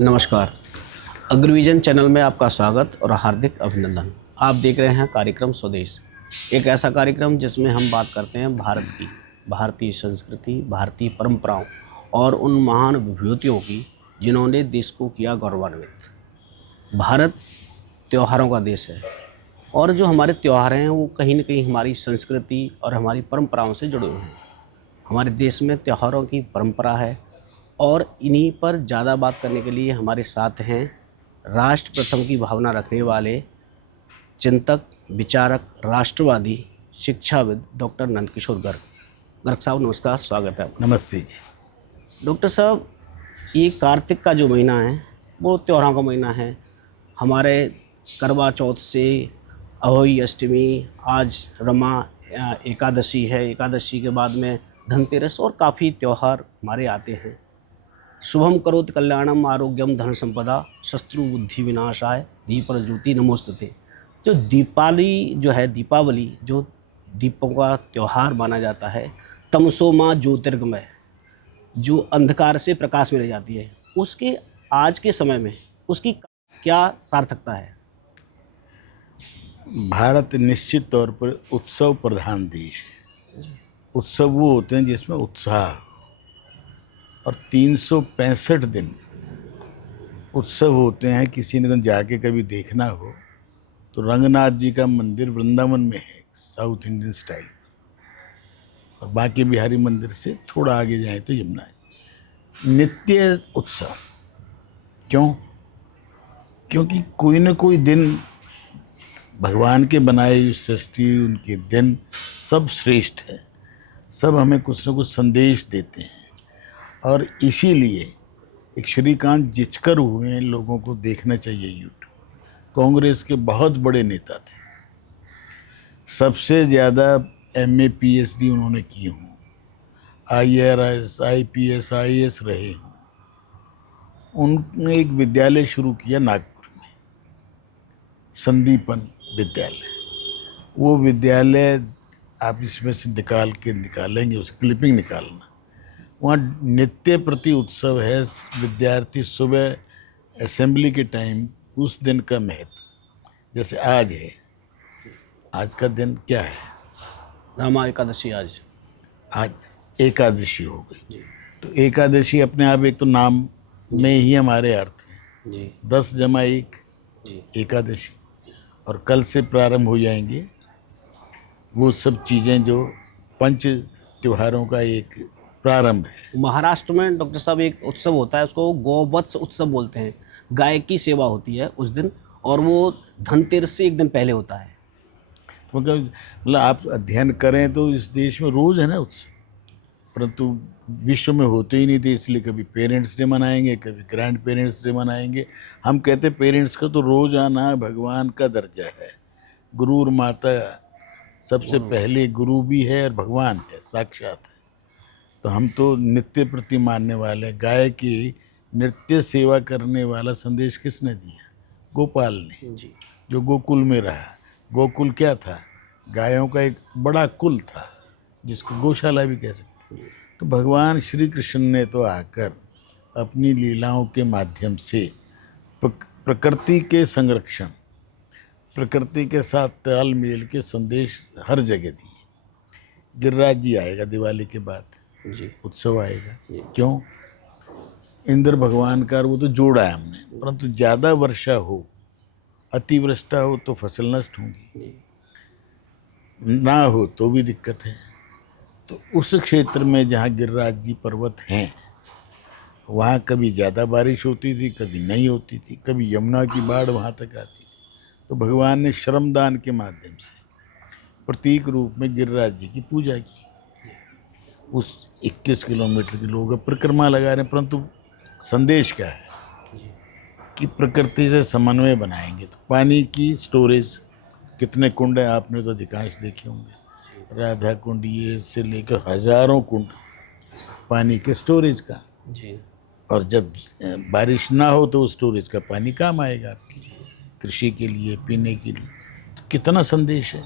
नमस्कार। अग्रविजन चैनल में आपका स्वागत और हार्दिक अभिनंदन। आप देख रहे हैं कार्यक्रम स्वदेश, एक ऐसा कार्यक्रम जिसमें हम बात करते हैं भारत की, भारतीय संस्कृति, भारतीय परंपराओं और उन महान विभूतियों की जिन्होंने देश को किया गौरवान्वित। भारत त्योहारों का देश है और जो हमारे त्यौहार हैं वो कहीं न कहीं हमारी संस्कृति और हमारी परंपराओं से जुड़े हुए हैं। हमारे देश में त्योहारों की परंपरा है और इन्हीं पर ज़्यादा बात करने के लिए हमारे साथ हैं राष्ट्र प्रथम की भावना रखने वाले चिंतक, विचारक, राष्ट्रवादी, शिक्षाविद डॉक्टर नंदकिशोर गर्ग साहब। नमस्कार, स्वागत है आपका। नमस्ते जी। डॉक्टर साहब, ये कार्तिक का जो महीना है वो त्योहारों का महीना है। हमारे करवा चौथ से अहोई अष्टमी, आज रमा एकादशी है, एकादशी के बाद में धनतेरस और काफ़ी त्यौहार हमारे आते हैं। शुभम करोति कल्याणम आरोग्यम धन संपदा शत्रु बुद्धि विनाशाय दीपज्योति नमोस्तुते। जो दीपावली जो दीपों का त्यौहार माना जाता है, तमसो माँ ज्योतिर्गमय, जो अंधकार से प्रकाश में ले जाती है, उसके आज के समय में उसकी क्या सार्थकता है? भारत निश्चित तौर पर उत्सव प्रधान देश है। उत्सव वो होते हैं जिसमें उत्साह, और 365 दिन उत्सव होते हैं। किसी ने जाके कभी देखना हो तो रंगनाथ जी का मंदिर वृंदावन में है, साउथ इंडियन स्टाइल में, और बाकी बिहारी मंदिर से थोड़ा आगे जाए तो यमुना है। नित्य उत्सव क्यों? क्योंकि कोई न कोई दिन भगवान के बनाए हुई सृष्टि, उनके दिन सब श्रेष्ठ है, सब हमें कुछ न कुछ संदेश देते हैं। और इसीलिए एक श्रीकांत जिचकर हुए हैं, लोगों को देखना चाहिए यूट्यूब। कांग्रेस के बहुत बड़े नेता थे, सबसे ज़्यादा MA PhD उन्होंने की हूँ, IRS IPS IAS रहे हों। उन्होंने एक विद्यालय शुरू किया नागपुर में, संदीपन विद्यालय। वो विद्यालय आप इसमें से निकालेंगे, उस क्लिपिंग निकालना, वहाँ नित्य प्रति उत्सव है। विद्यार्थी सुबह असेंबली के टाइम उस दिन का महत्व, जैसे आज है, आज का दिन क्या है? रमा एकादशी। आज एकादशी हो गई। तो एकादशी अपने आप एक तो नाम में ही हमारे अर्थ है जी। 10 जमा 1 जी। एकादशी। और कल से प्रारंभ हो जाएंगे वो सब चीज़ें जो पंच त्योहारों का एक प्रारंभ है। महाराष्ट्र में डॉक्टर साहब एक उत्सव होता है, उसको गौवत्स उत्सव बोलते हैं। गाय की सेवा होती है उस दिन, और वो धनतेरस से एक दिन पहले होता है। मतलब आप अध्ययन करें तो इस देश में रोज़ है ना उत्सव, परंतु विश्व में होते ही नहीं थे, इसलिए कभी पेरेंट्स डे मनाएंगे, कभी ग्रैंड पेरेंट्स डे मनाएंगे। हम कहते पेरेंट्स का तो रोज़ाना भगवान का दर्जा है। गुरु और माता सबसे पहले गुरु भी है और भगवान है, साक्षात है। तो हम तो नित्य प्रति मानने वाले। गाय की नित्य सेवा करने वाला संदेश किसने दिया? गोपाल ने, जी। जो गोकुल में रहा। गोकुल क्या था? गायों का एक बड़ा कुल था, जिसको गौशाला भी कह सकते हैं। तो भगवान श्री कृष्ण ने तो आकर अपनी लीलाओं के माध्यम से प्रकृति के संरक्षण, प्रकृति के साथ तालमेल के संदेश हर जगह दिए। गिरिराज जी आएगा दिवाली के बाद, जी। उत्सव आएगा। क्यों? इंद्र भगवान का वो तो जोड़ा है हमने, परंतु ज़्यादा वर्षा हो, अतिवृष्टा हो तो फसल नष्ट होगी, ना हो तो भी दिक्कत है। तो उस क्षेत्र में जहाँ गिरिराज जी पर्वत हैं, वहाँ कभी ज़्यादा बारिश होती थी, कभी नहीं होती थी, कभी यमुना की बाढ़ वहाँ तक आती थी। तो भगवान ने श्रमदान के माध्यम से प्रतीक रूप में गिरिराज जी की पूजा की। उस 21 किलोमीटर के लोग परिक्रमा लगा रहे हैं, परंतु संदेश क्या है कि प्रकृति से समन्वय बनाएंगे। तो पानी की स्टोरेज, कितने कुंड हैं आपने तो अधिकांश देखे होंगे, राधा कुंड ये से लेकर हजारों कुंड पानी के स्टोरेज का। जी। और जब बारिश ना हो तो स्टोरेज का पानी काम आएगा आपकी कृषि के लिए, पीने के लिए। तो कितना संदेश है।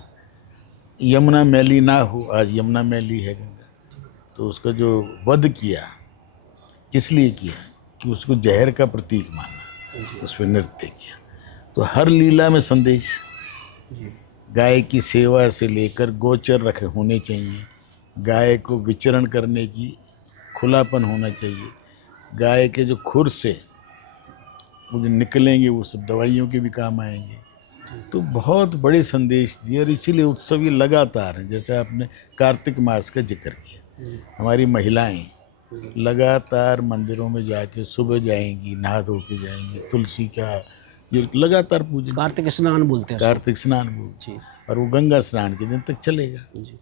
यमुना मैली ना हो, आज यमुना मैली है गंगा। तो उसका जो वध किया, किस लिए किया? कि उसको जहर का प्रतीक माना, उस पर नृत्य किया। तो हर लीला में संदेश, गाय की सेवा से लेकर गोचर रखे होने चाहिए, गाय को विचरण करने की खुलापन होना चाहिए, गाय के जो खुर से वो जो निकलेंगे वो सब दवाइयों के भी काम आएंगे। तो बहुत बड़े संदेश दिए, और इसीलिए उत्सव ये लगातार हैं। जैसे आपने कार्तिक मास का जिक्र किया, हमारी महिलाएं लगातार मंदिरों में जाके सुबह जाएंगी, नहा धो के जाएंगी, तुलसी का ये लगातार पूजन, कार्तिक स्नान बोलते हैं कार्तिक स्नान बोलते हैं, और वो गंगा स्नान के दिन तक चलेगा। जी।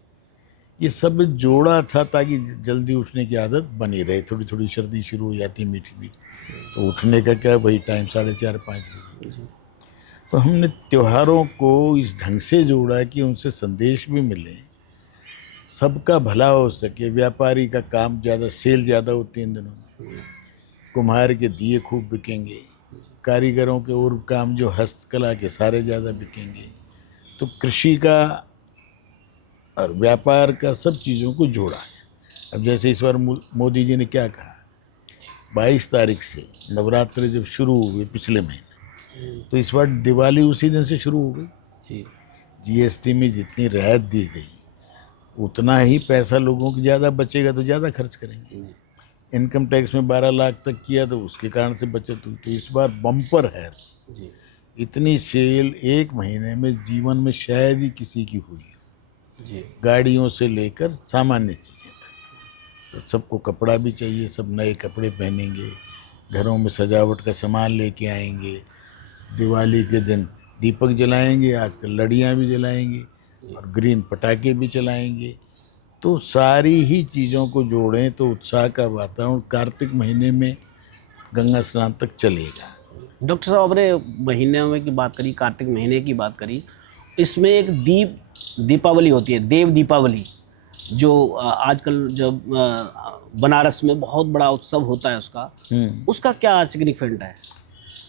ये सब जोड़ा था ताकि जल्दी उठने की आदत बनी रहे। थोड़ी थोड़ी सर्दी शुरू हो जाती मीठी मीठी, तो उठने का क्या वही टाइम 4:30-5 बजे। तो हमने त्योहारों को इस ढंग से जोड़ा कि उनसे संदेश भी मिले, सबका भला हो सके। व्यापारी का काम ज़्यादा, सेल ज़्यादा होती है इन दिनों में, कुम्हार के दिए खूब बिकेंगे, कारीगरों के और काम जो हस्तकला के सारे ज़्यादा बिकेंगे। तो कृषि का और व्यापार का सब चीज़ों को जोड़ा है। अब जैसे इस बार मोदी जी ने क्या कहा, 22 तारीख से नवरात्र जब शुरू हुए पिछले महीने, तो इस बार दिवाली उसी दिन से शुरू हो गई। जीएसटी में जितनी रियायत दी गई उतना ही पैसा लोगों को ज़्यादा बचेगा, तो ज़्यादा खर्च करेंगे। इनकम टैक्स में 12 लाख तक किया तो उसके कारण से बचत हुई। तो इस बार बम्पर है, इतनी सेल एक महीने में जीवन में शायद ही किसी की हुई। गाड़ियों से लेकर सामान्य चीज़ें तक, तो सबको कपड़ा भी चाहिए, सब नए कपड़े पहनेंगे, घरों में सजावट का सामान लेके आएंगे, दिवाली के दिन दीपक जलाएंगे, आजकल लड़ियाँ भी जलाएंगे और ग्रीन पटाखे भी चलाएंगे। तो सारी ही चीज़ों को जोड़ें तो उत्साह का वातावरण कार्तिक महीने में गंगा स्नान तक चलेगा। डॉक्टर साहब, आपने महीने में की बात करी, कार्तिक महीने की बात करी, इसमें एक दीपावली होती है, देव दीपावली, जो आजकल जब बनारस में बहुत बड़ा उत्सव होता है उसका क्या सिग्निफिकेंट है?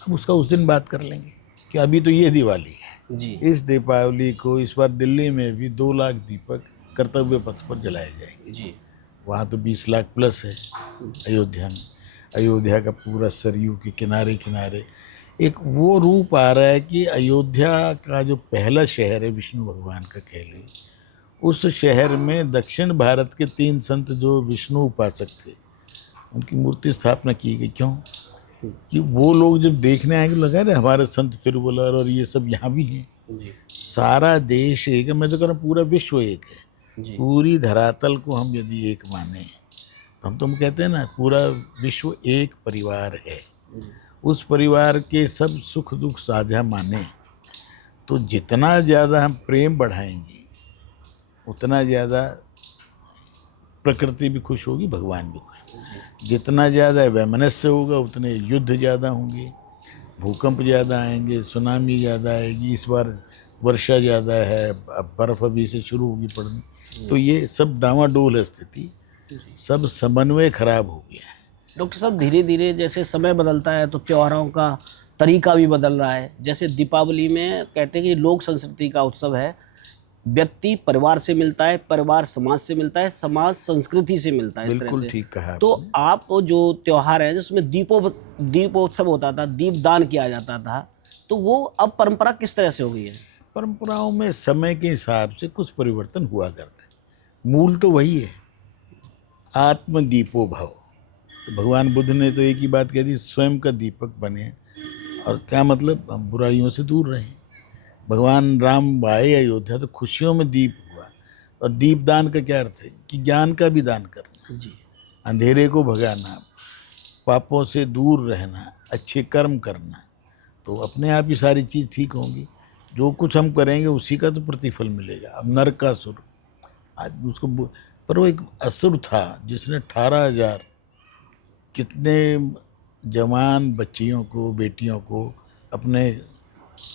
अब उसका उस दिन बात कर लेंगे कि अभी तो ये दिवाली है जी। इस दीपावली को इस बार दिल्ली में भी 2 लाख दीपक कर्तव्य पथ पर जलाए जाएंगे जी। वहाँ तो 20 लाख प्लस है। अयोध्या में, अयोध्या का पूरा सरयू के किनारे किनारे एक वो रूप आ रहा है कि अयोध्या का जो पहला शहर है विष्णु भगवान का कह लें, उस शहर में दक्षिण भारत के 3 संत जो विष्णु उपासक थे उनकी मूर्ति स्थापना की गई। क्यों? कि वो लोग जब देखने आएंगे लगा रहे हमारे संत तिरुवल्लर और ये सब यहाँ भी हैं। सारा देश एक है, मैं तो कह रहा हूँ पूरा विश्व एक है। पूरी धरातल को हम यदि एक माने तो हम कहते हैं ना पूरा विश्व एक परिवार है। उस परिवार के सब सुख दुख साझा माने तो जितना ज़्यादा हम प्रेम बढ़ाएंगे उतना ज़्यादा प्रकृति भी खुश होगी, भगवान भी खुश। जितना ज़्यादा वैमनस्य होगा उतने युद्ध ज़्यादा होंगे, भूकंप ज़्यादा आएंगे, सुनामी ज़्यादा आएगी। इस बार वर्षा ज़्यादा है, अब बर्फ़ अभी से शुरू होगी पड़नी। तो ये सब डामाडोल है स्थिति, सब समन्वय खराब हो गया है। डॉक्टर साहब, धीरे धीरे जैसे समय बदलता है तो त्योहारों का तरीका भी बदल रहा है। जैसे दीपावली में कहते हैं कि लोक संस्कृति का उत्सव है, व्यक्ति परिवार से मिलता है, परिवार समाज से मिलता है, समाज संस्कृति से मिलता है। बिल्कुल ठीक कहा। तो आप जो त्योहार है जिसमें दीपोत्सव होता था, दीपदान किया जाता था, तो वो अब परंपरा किस तरह से हो गई है? परंपराओं में समय के हिसाब से कुछ परिवर्तन हुआ करते हैं, मूल तो वही है, आत्म दीपो भव। भगवान बुद्ध ने तो एक ही बात कह दी, स्वयं का दीपक बने। और क्या मतलब? हम बुराइयों से दूर रहें। भगवान राम आए अयोध्या तो खुशियों में दीप हुआ। और दीपदान का क्या अर्थ है? कि ज्ञान का भी दान करना जी। अंधेरे को भगाना, पापों से दूर रहना, अच्छे कर्म करना, तो अपने आप ही सारी चीज़ ठीक होंगी। जो कुछ हम करेंगे उसी का तो प्रतिफल मिलेगा। अब नरकासुर, आज उसको पर वो एक असुर था जिसने 18,000 कितने जवान बच्चियों को, बेटियों को अपने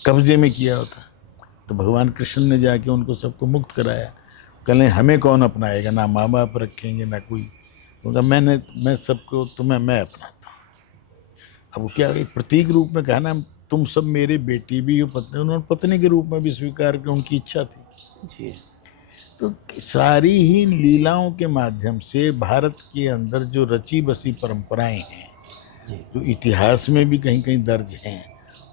कब्जे में किया होता। तो भगवान कृष्ण ने जाके उनको सबको मुक्त कराया। कहने हमें कौन अपनाएगा, ना माँ बाप रखेंगे ना कोई। क्योंकि मैं सबको तुम्हें मैं अपनाता हूँ। अब वो क्या एक प्रतीक रूप में कहा ना, तुम सब मेरी बेटी भी हो, पत्नी, उन्होंने पत्नी के रूप में भी स्वीकार किया, उनकी इच्छा थी जी। तो सारी ही लीलाओं के माध्यम से भारत के अंदर जो रची बसी परंपराएं हैं जी जो इतिहास में भी कहीं कहीं दर्ज हैं,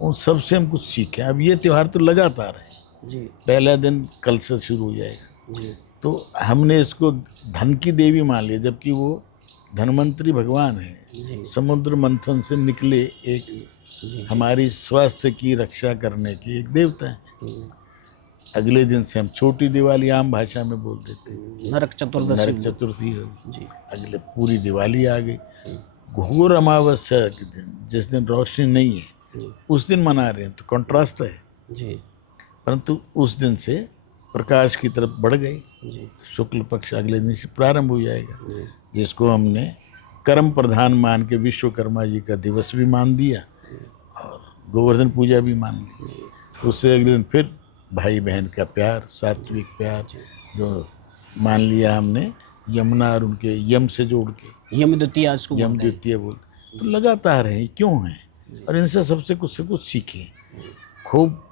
उन सब से हम कुछ सीखें। अब ये त्यौहार तो लगातार है, जी पहला दिन कल से शुरू हो जाएगा, जी तो हमने इसको धन की देवी मान लिया, जबकि वो धनवंतरी भगवान है। जी समुद्र मंथन से निकले एक जी हमारी स्वास्थ्य की रक्षा करने की एक देवता है। जी। अगले दिन से हम छोटी दिवाली आम भाषा में बोल देते हैं, नरक चतुर्दशी नरक चतुर्थी होगी, जी अगले पूरी दिवाली आ गई। घोर अमावस्या के दिन, जिस दिन रोशनी नहीं है, जी उस दिन मना रहे हैं, तो कंट्रास्ट है। जी परंतु उस दिन से प्रकाश की तरफ बढ़ गई, जी शुक्ल पक्ष अगले दिन से प्रारंभ हो जाएगा, जी जिसको हमने कर्म प्रधान मान के विश्वकर्मा जी का दिवस भी मान दिया और गोवर्धन पूजा भी मान ली। उससे अगले दिन फिर भाई बहन का प्यार, सात्विक प्यार जो मान लिया हमने, यमुना और उनके यम से जोड़ के यम द्वितीया आज को यम बोलते हैं। द्वितीय बोलते। तो लगातार हैं, ये क्यों हैं? और इनसे सबसे कुछ से कुछ सीखें, खूब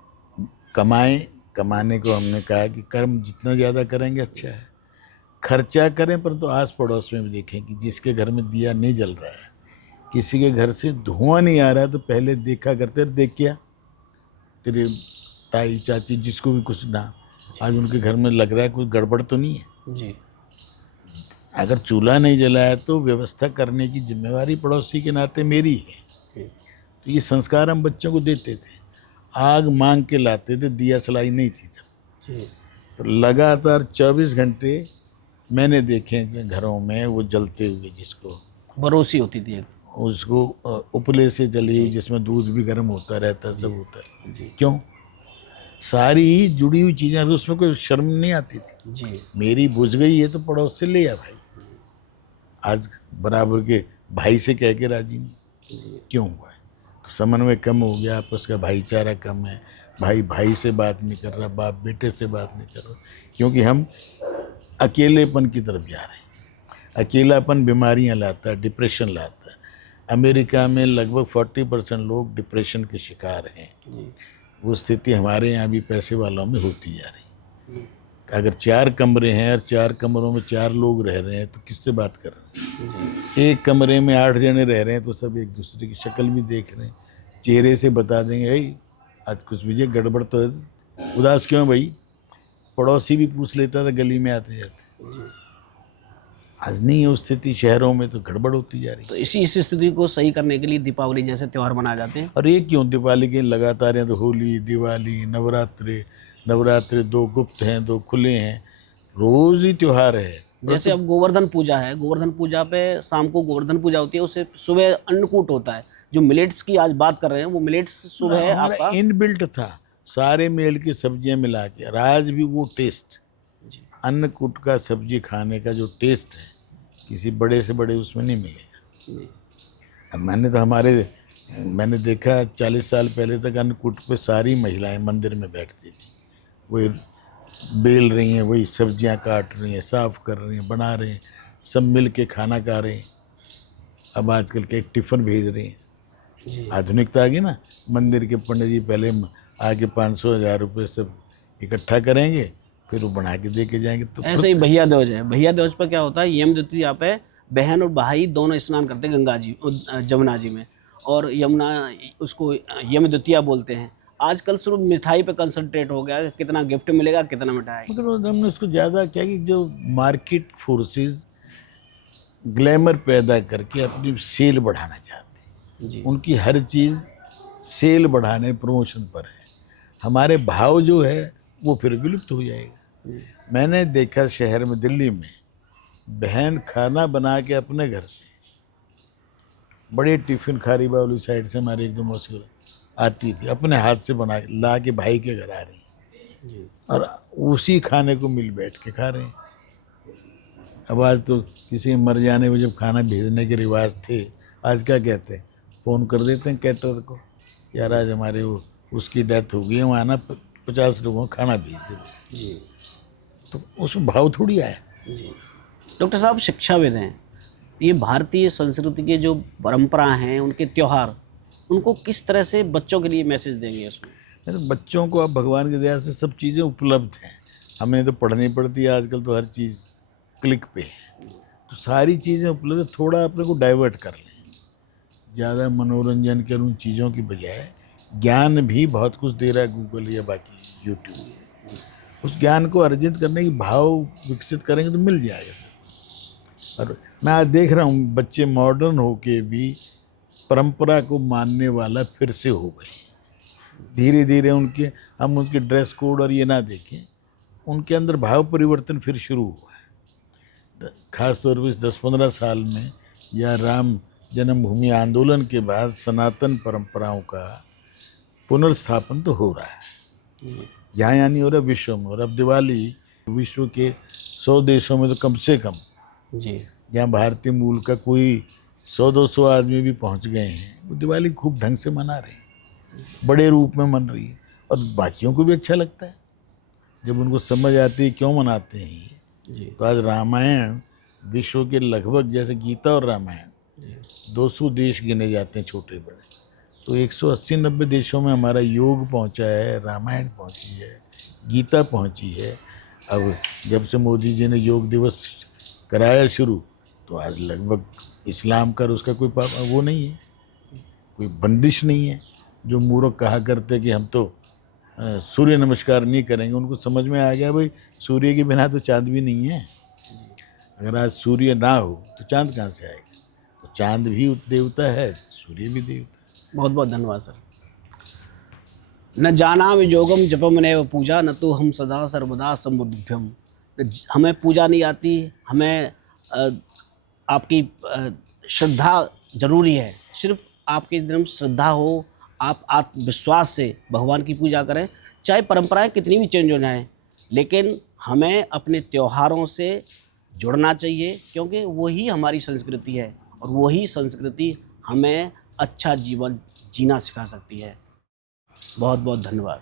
कमाएं। कमाने को हमने कहा कि कर्म जितना ज़्यादा करेंगे अच्छा है, खर्चा करें, पर तो आस पड़ोस में भी देखें कि जिसके घर में दिया नहीं जल रहा है, किसी के घर से धुआं नहीं आ रहा है, तो पहले देखा करते, देख क्या तेरे ताई चाची जिसको भी कुछ ना, आज उनके घर में लग रहा है कोई गड़बड़ तो नहीं है। जी अगर चूल्हा नहीं जलाया तो व्यवस्था करने की जिम्मेवारी पड़ोसी के नाते मेरी है। तो ये संस्कार हम बच्चों को देते थे, आग मांग के लाते थे, दिया सलाई नहीं थी तब। जी तो लगातार 24 घंटे मैंने देखे हैं कि घरों में वो जलते हुए, जिसको बरोसी होती थी एक। उसको उपले से जली हुई, जिसमें दूध भी गर्म होता रहता, सब होता है। जी क्यों? सारी ही जुड़ी हुई चीज़ें, उसमें कोई शर्म नहीं आती थी। जी मेरी बुझ गई है तो पड़ोस से ले आ भाई। आज बराबर के भाई से कह के राजी नहीं, क्यों हुआ है? तो समन्वय कम हो गया, आपस का भाईचारा कम है, भाई भाई से बात नहीं कर रहा, बाप बेटे से बात नहीं कर रहा, क्योंकि हम अकेलेपन की तरफ जा रहे हैं। अकेलापन बीमारियां लाता है, डिप्रेशन लाता है। अमेरिका में लगभग 40% लोग डिप्रेशन के शिकार हैं। वो स्थिति हमारे यहाँ भी पैसे वालों में होती जा रही। अगर 4 कमरे हैं और 4 कमरों में 4 लोग रह रहे हैं, तो किससे बात कर रहे हैं? एक कमरे में 8 जने रह रहे हैं, तो सब एक दूसरे की शक्ल भी देख रहे हैं, चेहरे से बता देंगे, भाई आज कुछ विजय गड़बड़ तो है, उदास क्यों भाई? पड़ोसी भी पूछ लेता था गली में आते जाते। आज नहीं है वो स्थिति, शहरों में तो गड़बड़ होती जा रही है। तो इस स्थिति को सही करने के लिए दीपावली जैसे त्यौहार मनाए जाते हैं। और ये क्यों दिवाली के लगातार हैं, तो होली, दिवाली, नवरात्रे 2 गुप्त हैं, 2 खुले हैं, रोज ही त्यौहार है। जैसे अब गोवर्धन पूजा है, गोवर्धन पूजा पे शाम को गोवर्धन पूजा होती है, उससे सुबह अन्नकूट होता है। जो मिलेट्स की आज बात कर रहे हैं, वो मिलेट्स सुबह है हमारा आपका। इनबिल्ट था, सारे मेल की सब्जियां मिला के, और आज भी वो टेस्ट, अन्नकूट का सब्जी खाने का जो टेस्ट है, किसी बड़े से बड़े उसमें नहीं मिलेगा। अब मैंने देखा 40 साल पहले तक अन्नकूट पे सारी महिलाएं मंदिर में बैठती थी, वही बेल रही हैं, वही सब्जियां काट रही हैं, साफ कर रही हैं, बना रहे हैं, सब मिल के खाना खा रहे हैं। अब आजकल के टिफ़िन भेज रहे हैं, आधुनिकता आ गई ना। मंदिर के पंडित जी पहले आके 500-1000 रुपये सब इकट्ठा करेंगे, फिर वो बना के दे के जाएंगे। तो ऐसे ही भैया दूज है। भैया दूज पर क्या होता है, यम द्वितीया पे बहन और भाई दोनों स्नान करते हैं गंगा जी जमुना जी में, और यमुना उसको यम द्वितीया बोलते हैं। आजकल सिर्फ मिठाई पे कंसंट्रेट हो गया, कितना गिफ्ट मिलेगा, कितना मिठाई। मगर हमने उसको ज़्यादा क्या कि जो मार्केट फोर्सेस ग्लैमर पैदा करके अपनी सेल बढ़ाना चाहती, जी उनकी हर चीज़ सेल बढ़ाने, प्रमोशन पर है। हमारे भाव जो है वो फिर विलुप्त हो जाएगा। मैंने देखा शहर में, दिल्ली में, बहन खाना बना के अपने घर से, बड़े टिफ़िन खारी बावली साइड से हमारे एक दो मौसी आती थी, अपने हाथ से बना के ला के भाई के घर आ रही हैं, और उसी खाने को मिल बैठ के खा रहे हैं। अब आज तो किसी के मर जाने में जब खाना भेजने के रिवाज थे, आज क्या कहते हैं, फ़ोन कर देते हैं कैटर को, यार आज हमारे वो उसकी डेथ हो गई है, वहाँ ना 50 लोगों को खाना भेज दे। जी तो उसमें भाव थोड़ी आया। जी। डॉक्टर साहब शिक्षाविद हैं, ये भारतीय संस्कृति के जो परंपरा हैं, उनके त्यौहार, उनको किस तरह से बच्चों के लिए मैसेज देंगे उसमें? तो बच्चों को अब भगवान की दया से सब चीज़ें उपलब्ध हैं, हमें तो पढ़नी पड़ती है, आजकल तो हर चीज़ क्लिक पे है, तो सारी चीज़ें उपलब्ध, थोड़ा अपने को डाइवर्ट कर लें, ज़्यादा मनोरंजन कर उन चीज़ों की बजाय ज्ञान भी बहुत कुछ दे रहा है गूगल या बाकी यूट्यूब। उस ज्ञान को अर्जित करने की भाव विकसित करेंगे तो मिल जाएगा सर। और मैं आज देख रहा हूँ बच्चे मॉडर्न होके भी परंपरा को मानने वाला फिर से हो गए। धीरे धीरे हम उनके ड्रेस कोड और ये ना देखें, उनके अंदर भाव परिवर्तन फिर शुरू हुआ है। खास तौर पर इस 10-15 साल में या राम जन्मभूमि आंदोलन के बाद सनातन परंपराओं का पुनर्स्थापन तो हो रहा है। यहाँ नहीं हो रहा, विश्व में। और अब दिवाली विश्व के 100 देशों में तो कम से कम जी, जहाँ भारतीय मूल का कोई 100-200 आदमी भी पहुँच गए हैं, वो दिवाली खूब ढंग से मना रहे हैं, बड़े रूप में मन रही है। और बाकियों को भी अच्छा लगता है जब उनको समझ आती है क्यों मनाते हैं ये। जी, तो आज रामायण विश्व के लगभग, जैसे गीता और रामायण, 200 देश गिने जाते हैं छोटे बड़े, तो 180-90 देशों में हमारा योग पहुंचा है, रामायण पहुंची है, गीता पहुंची है। अब जब से मोदी जी ने योग दिवस कराया शुरू, तो आज लगभग इस्लाम का उसका कोई वो नहीं है, कोई बंदिश नहीं है। जो मूर्ख कहा करते कि हम तो सूर्य नमस्कार नहीं करेंगे, उनको समझ में आ गया भाई सूर्य के बिना तो चाँद भी नहीं है। अगर आज सूर्य ना हो तो चाँद कहाँ से आएगा? तो चाँद भी देवता है, सूर्य भी देवता है। बहुत बहुत धन्यवाद सर। न जानामि योगम जपमनेव पूजा, न तो हम सदा सर्वदा समुद्भ्यम। हमें पूजा नहीं आती, हमें आपकी श्रद्धा जरूरी है। सिर्फ आपके दिल श्रद्धा हो, आप आत्मविश्वास से भगवान की पूजा करें। चाहे परंपराएं कितनी भी चेंज हो जाएं, लेकिन हमें अपने त्योहारों से जुड़ना चाहिए, क्योंकि वही हमारी संस्कृति है और वही संस्कृति हमें अच्छा जीवन जीना सिखा सकती है। बहुत बहुत धन्यवाद।